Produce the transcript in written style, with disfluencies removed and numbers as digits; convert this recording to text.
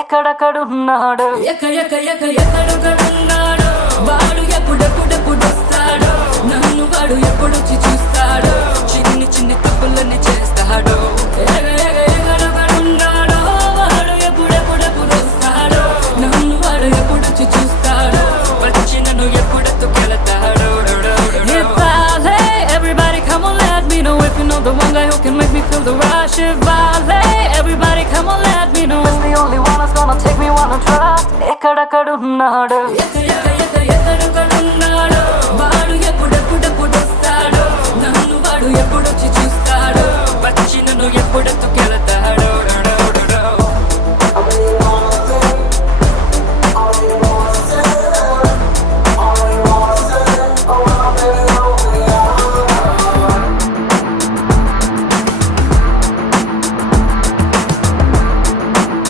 ఎక్కడెక్కడున్నాడు ఎక్కడున్నాడు వాడు ఎప్పుడెప్పుడెప్పుడొస్తాడు నన్ను వాడు ఎప్పుడొచ్చి చూస్తాడు చిన్ని చిన్ని తప్పులన్నీ చేస్తాడు ఎక్కడున్నాడు వాడు ఎప్పుడెప్పుడెప్పుడొస్తాడు నన్ను వాడు ఎప్పుడొచ్చి చూస్తాడు వచ్చి నన్ను ఎప్పుడెత్తుకెళతాడు Everybody come on let me know if you know the one guy who can make me feel the rush Everybody come on let me know He's the only one that's gonna take me wanna trust ఎక్కడెక్కడున్నాడు ఎక్కడున్నాడు వాడు ఎప్పుడెప్పుడెప్పుడొస్తాడు నన్ను వాడు ఎప్పుడొచ్చి చూస్తాడు వచ్చి నన్ను ఎప్పుడెత్తుకెళతాడు